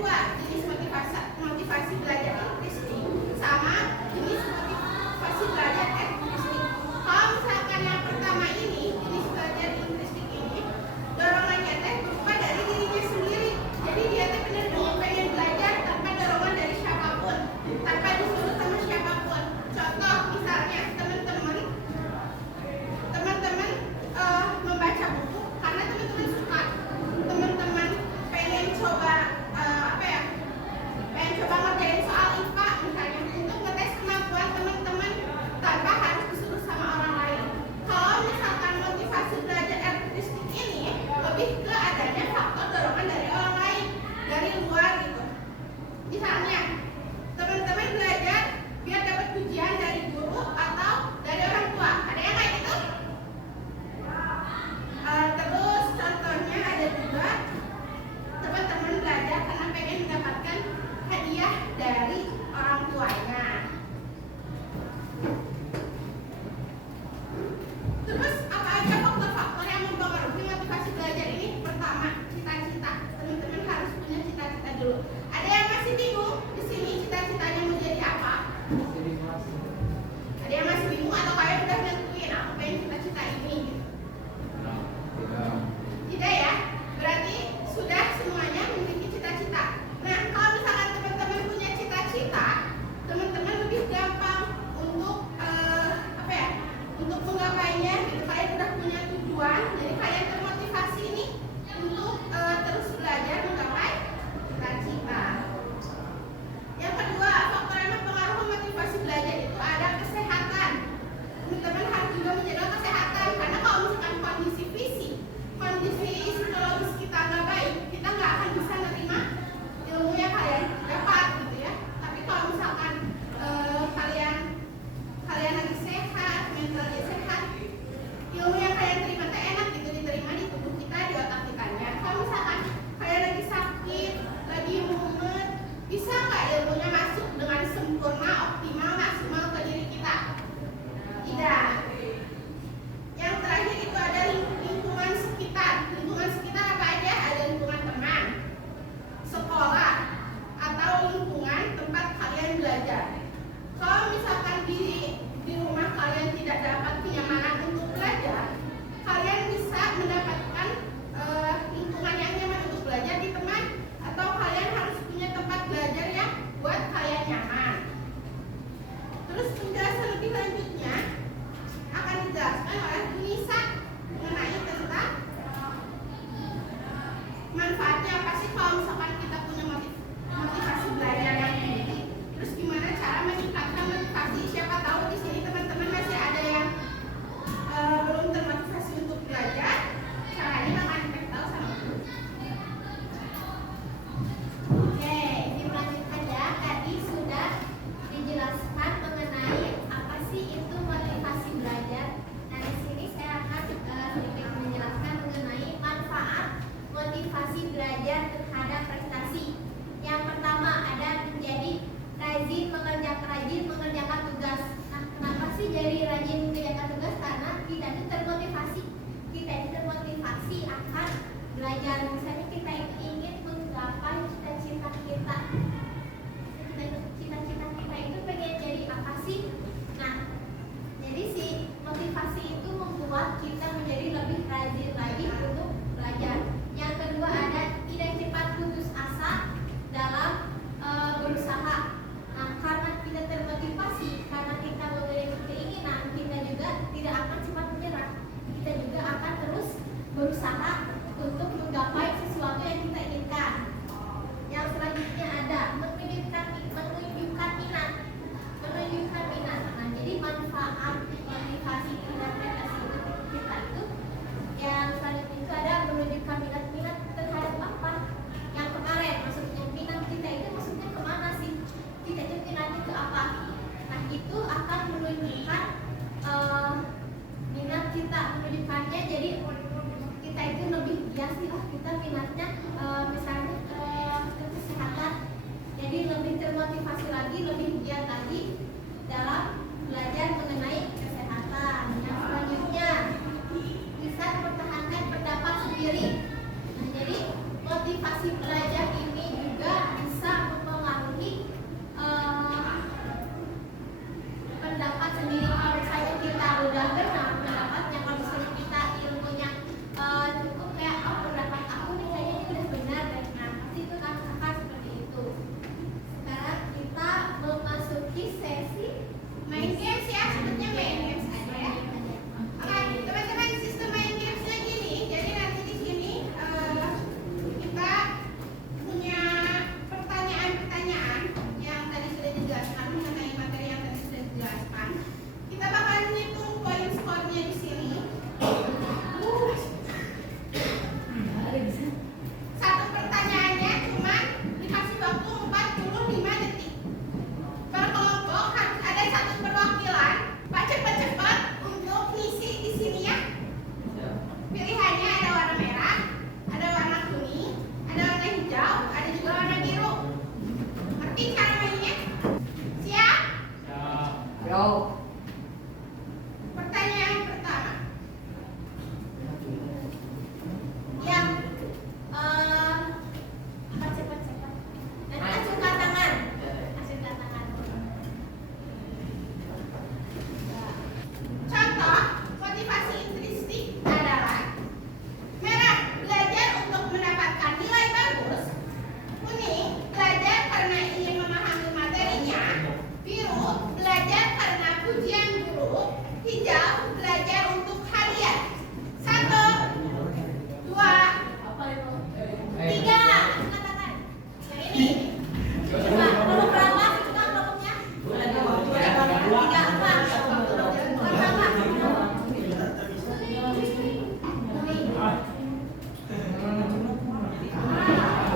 dua jenis motivasi belajar intrinsikik sama jenis motivasi belajar ekstrinsik. Kalau misalkan yang pertama ini, jenis belajar intrinsik ini, dorongannya teh berupa dari dirinya sendiri. Jadi dia teh benar-benar pengen belajar tanpa dorongan dari siapapun, tanpa disuruh sama siapapun. Contoh misalnya teman-teman membaca buku karena teman-teman suka, teman-teman pengen coba pengen coba ngerjain soal IPA misalnya untuk ngetes kemampuan teman-teman tanpa harus disuruh sama orang lain. Kalau misalkan motivasi belajar ekstrinsik ini lebih ke adanya faktor dorongan dari orang lain, dari luar gitu. Misalnya teman-teman belajar biar dapat pujian dari guru atau dari orang tua. Ada yang kayak gitu? Terus contohnya ada juga teman-teman belajar karena pengen mendapatkan hadiah dari orang tuanya. Terus apa aja faktor-faktor yang mempengaruhi motivasi belajar ini? Pertama, cita-cita. Teman-teman harus punya cita-cita dulu. Ada yang masih bingung di sini cita-citanya mau jadi apa? Ada yang masih bingung atau kalian udah nentuin aku pengen cita-cita ini gitu? Tidak ya? Berarti sudah semuanya memiliki cita-cita. Nah, kalau misalkan teman-teman punya cita-cita, teman-teman lebih gampang untuk untuk menggapainya gitu. Kalian udah punya tujuan, jadi kalian termotivasi nih untuk terus belajar menggapai cita-cita. Yang kedua, faktor yang mempengaruhi motivasi belajar itu ada kesehatan. Teman-teman harus juga menjaga kesehatan, karena kalau misalkan kondisi fisik, kondisi psikologis kita nggak baik, kita nggak akan bisa menerima ilmu yang kalian dapat gitu ya. Tapi kalau misalkan kalian lagi sehat, mentalnya sehat, ilmu yang kalian terima teh enak gitu diterima di tubuh kita, di otak kitanya. Kalau misalkan kalian lagi sakit, lagi mumet, bisa nggak ilmunya masuk dengan sempurna, optimal, maksimal ke diri kita? Tidak. Yang terakhir itu ada lingkungan sekitar. Lingkungan sekitar apa aja? Ada lingkungan teman, sekolah, atau lingkungan tempat kalian belajar. Kalau misalkan di rumah kalian tidak dapat kenyamanan untuk belajar, kalian bisa mendapatkan lingkungan yang nyaman untuk belajar di teman, atau kalian harus punya tempat belajar yang buat kalian nyaman. Terus penjelasan lebih lanjutnya akan dijelaskan oleh Bu Nisa mengenai tentang manfaatnya apa sih kalau misalkan kita punya motivasi belajar yang tinggi. Terus gimana cara meningkatkan motivasi? Siapa tahu di sini teman-teman masih ada yang belum termotivasi untuk belajar. Caranya akan kita tahu sama Bu. Oke, ini melanjutkan ya. Tadi sudah dijelaskan mengenai apa sih itu motivasi belajar. Nah, di sini saya akan sedikit menjelaskan mengenai manfaat motivasi belajar terhadap prestasi. Yang pertama ada menjadi rajin mengerjakan tugas. Nah, kenapa sih jadi rajin mengerjakan tugas? Karena kita itu termotivasi. Kita itu termotivasi akan belajar. Misalnya kita ingin menggapai cita-cita kita. Cita-cita kita itu pengen jadi apa sih? Nah, jadi si motivasi itu membuat kita menjadi lebih rajin lagi untuk belajar. Yang kedua ada tidak cepat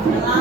Apa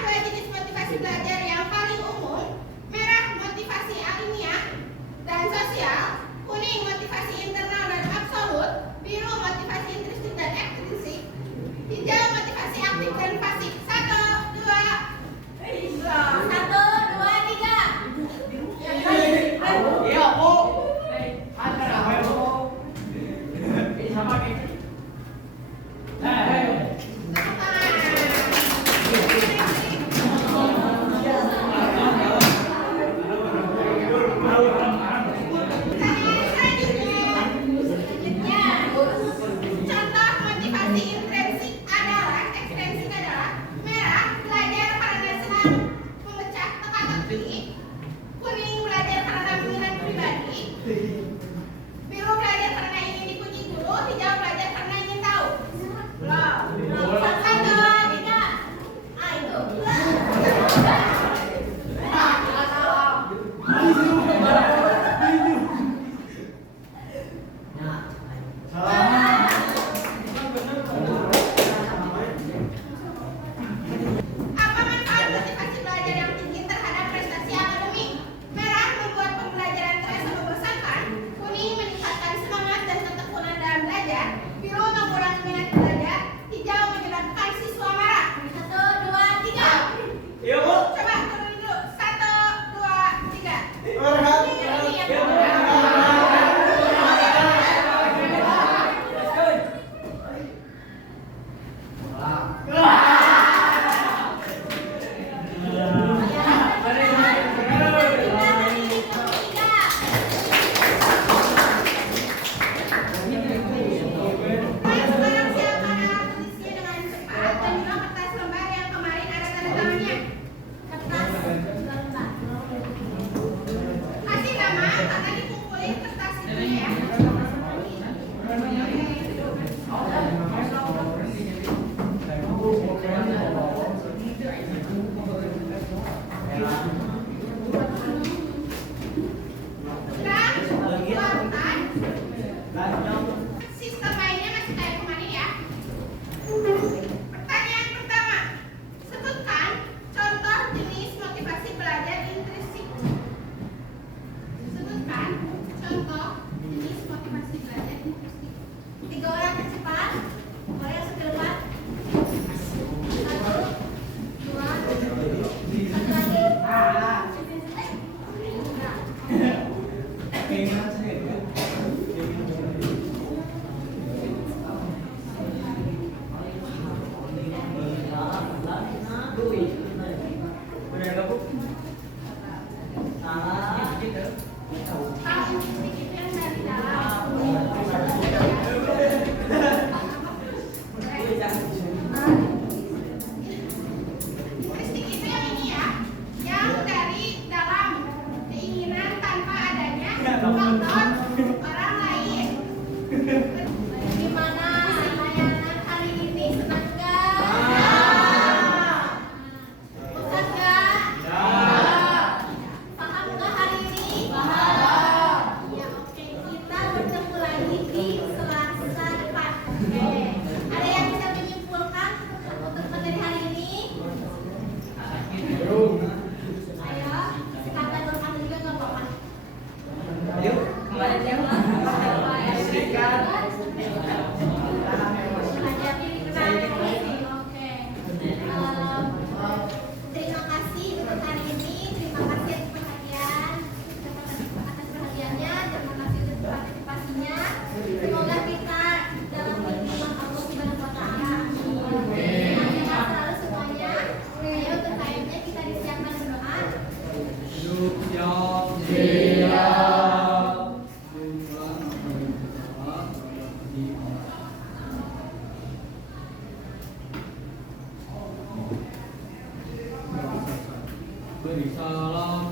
dua jenis motivasi belajar yang paling umum? Merah motivasi alamiah dan sosial, kuning motivasi internal dan absolut, biru motivasi intrinsik dan ekstrinsik, hijau motivasi aktif dan pasif. 1, 2, 3. Iya, Bu. Antara Bu. Ini sama kayak. Contoh motivasi intrinsik adalah merah belajar karena senang memecah teka-teki, kuning belajar karena minat pribadi, biru belajar karena ingin dipuji guru, hijau belajar karena ingin tahu. Belum. 1, 2, 3. Itu. Apa manfaat motivasi belajar yang tinggi terhadap prestasi akademik? Merah membuat pembelajaran terasa membosankan, kuning meningkatkan semangat dan ketekunan dalam belajar, biru mengurangi minat belajar, hijau menyebabkan siswa marah. 1, 2, 3. Iya, Bu. Coba turun dulu. 1, 2, 3. Sekarang siapkan alat tulisnya dengan cepat dan juga kertas lembar yang kemarin ada tanda tangannya. Kasih nama karena dikumpulin kertas itu ya. Sekarang buatkan sistem mainnya masih kayak kemarin ya. Pertanyaan pertama, sebutkan contoh jenis motivasi belajar intrinsik. Sebutkan contoh jenis motivasi belajar intrinsik. 3 orang tercepat, boleh langsung ke depan. 'Yuk, kemarin dia beri salam